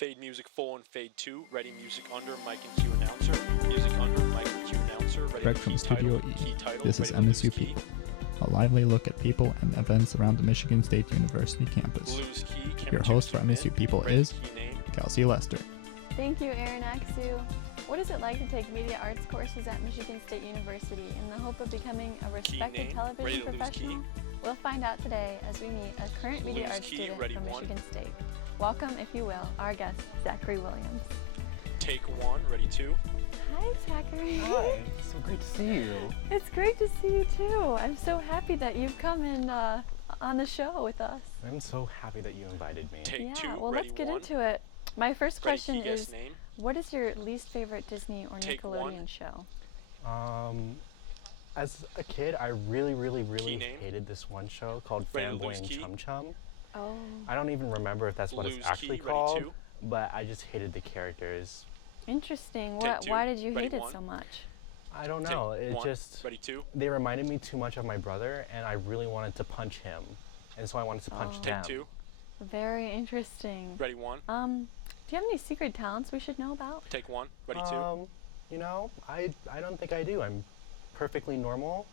Fade music full and fade 2. Ready music under, mic and cue announcer. Music under, mic and cue announcer. Ready Direct from Studio title, E. key title. This is ready to MSU lose key. People, a lively look at people and events around the Michigan State University campus. Lose key. Camera Your two, host for zoom MSU in. People Ready is key name. Kelsey Lester. Thank you, Aaron Aksu. What is it like to take media arts courses at Michigan State University in the hope of becoming a respected name. television Ready to lose professional? key. We'll find out today as we meet a current media Lose arts key. student Ready, from one. Michigan State. Welcome, if you will, our guest, Zachary Williams. Take 1. Ready 2. Hi, Zachary. Hi, so great to see you. It's great to see you too. I'm so happy that you've come in on the show with us. I'm so happy that you invited me. Take Yeah, 2. well, ready let's get 1. into it. My first Ready question key, guess is, name. what is your least favorite Disney or Take Nickelodeon 1. show? As a kid, I really name. hated this one show called Ready to Fanboy lose and key. Chum Chum. Oh, I don't even remember if that's what Lose it's actually key. Ready called, 2. but I just hated the characters. interesting. Take two. Why did you Ready, hate it one. so much? I don't Take know, it 1. just, Ready 2. they reminded me too much of my brother, and I really wanted to punch him. And so I wanted to punch Oh. them. Take 2. Very interesting. Ready 1. Do you have any secret talents we should know about? Take 1. Ready 2. You know, I don't think I do. I'm perfectly normal.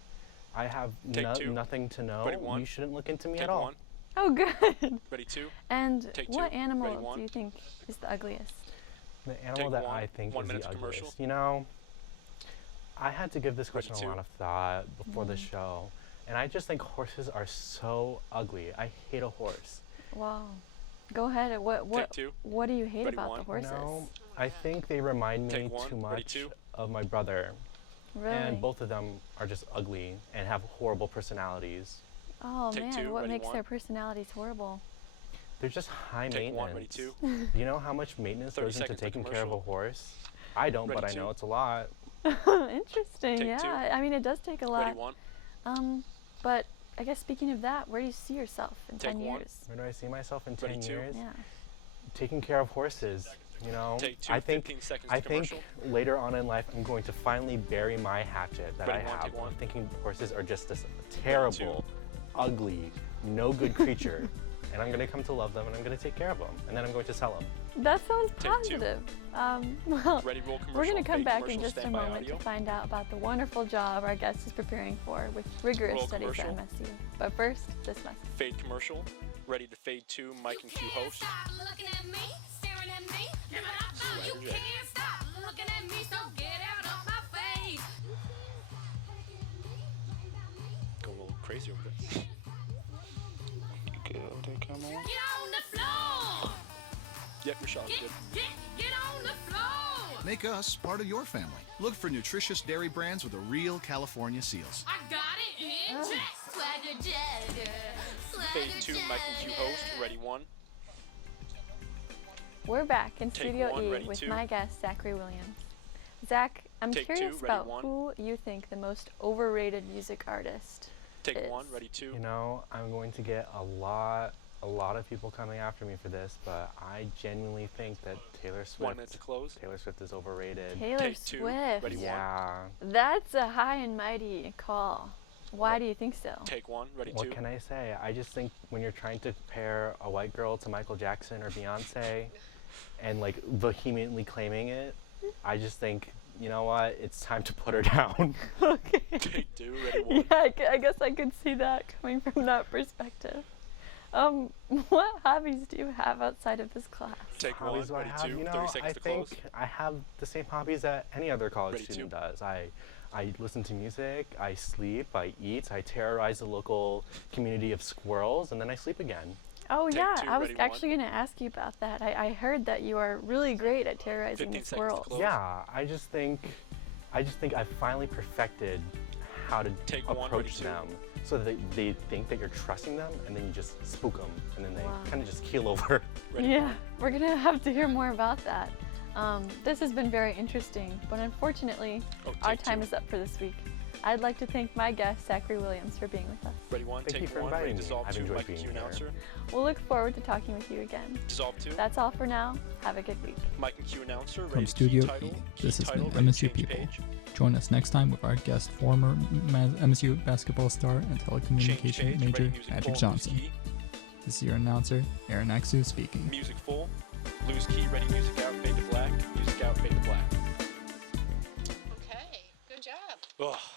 I have Take two. nothing to know. Ready, one. You shouldn't look into me Take at all. 1. Oh, good. Ready 2. And Take what two. animal Ready, one. do you think is the ugliest? The animal Take that one. I think 1 is minute the to ugliest. commercial. You know, I had to give this question Ready, a two. lot of thought before the show, and I just think horses are so ugly. I hate a horse. Wow. Go ahead. What Take 2. what do you hate Ready, about one. the horses? No, I think they remind me Take one. too Ready, much two. of my brother, Really? and both of them are just ugly and have horrible personalities. Oh Take man, two. what Ready, makes one. their personalities horrible? They're just high Take maintenance. 1. Ready 2. You know how much maintenance 30 goes into seconds to taking care of a commercial. horse? I don't, Ready, but I two. know it's a lot. Interesting. Take yeah. two. I mean, it does take a Ready lot. 1. But I guess speaking of that, where do you see yourself in Take 10 one. years? Where do I see myself in Ready, 10 two. years? Yeah. Taking care of horses, you know? Take 2. I think 15 seconds I to think commercial. later on in life I'm going to finally bury my hatchet that Ready, I one, have take one. of thinking horses are just this terrible, ugly, no good creature. And I'm going to come to love them and I'm going to take care of them. And then I'm going to sell them. That sounds Take two. positive. Well, Ready, roll commercial. we're going to come Fade back in commercial, just a stand by moment audio. to find out about the wonderful job our guest is preparing for with rigorous Roll studies at commercial. MSU. But first, this message. Fade commercial. Ready to fade 2. Mic and cue host. Stop looking at me, staring at me. You Swagger Jack. can't stop looking at me, so get out of my face. Go a little crazy over there. Get on the floor. Yep, your shot is Get, good. get on the floor. Make us part of your family. Look for nutritious dairy brands with the real California seals. I got it in check. Swagger Jagger. Fade 2. Mic and cue host. Ready 1. We're back in Take Studio one, E ready, with two. my guest, Zachary Williams. Zach, I'm Take two, curious ready, about one. who you think the most overrated music artist Take is. 1. Ready 2. You know, I'm going to get a lot of people coming after me for this, but I genuinely think that Taylor 1 minute to Swift, close. Taylor Swift is overrated. Taylor Take two, Swift. ready, one. Yeah. That's a high and mighty call. Why do you think so? Take 1. Ready 2. What can I say? I just think when you're trying to compare a white girl to Michael Jackson or Beyonce and like vehemently claiming it, I just think, you know what, it's time to put her down. Okay. Take 2. Ready 1. Yeah, I guess I could see that coming from that perspective. What hobbies do you have outside of this class? Take 1. Hobbies do I Ready have? 2. You 30 know, seconds I to think close. I have the same hobbies that any other college Ready, student two. does. I listen to music, I sleep, I eat, I terrorize the local community of squirrels, and then I sleep again. Oh Take yeah, two, I was ready, one. actually going to ask you about that. I heard that you are really great at terrorizing 15 the seconds to squirrels. close. Yeah, I just think I've finally perfected how to Take one, ready, approach two. them so that they think that you're trusting them, and then you just spook them, and then they Wow. kind of just keel over. Ready Yeah, 1. we're going to have to hear more about that. This has been very interesting, but unfortunately, Oh, our take time two. is up for this week. I'd like to thank my guest, Zachary Williams, for being with us. Ready 1. Thank you Take for 1. Ready inviting me. dissolve I've 2. enjoyed Mic and being cue here. announcer. We'll look forward to talking with you again. Dissolve 2. That's all for now. Have a good week. Mic and cue announcer. Ready From to Studio key title. E, Key this has title, been ready to MSU change People. page. Join us next time with our guest, former MSU basketball star and Change telecommunication page. major Ready music Patrick full. Lose Johnson. key. This is your announcer, Aaron Aksu speaking. Music full. Lose key, ready, music out, fade to black. Music out, fade to black. Okay, good job. Ugh.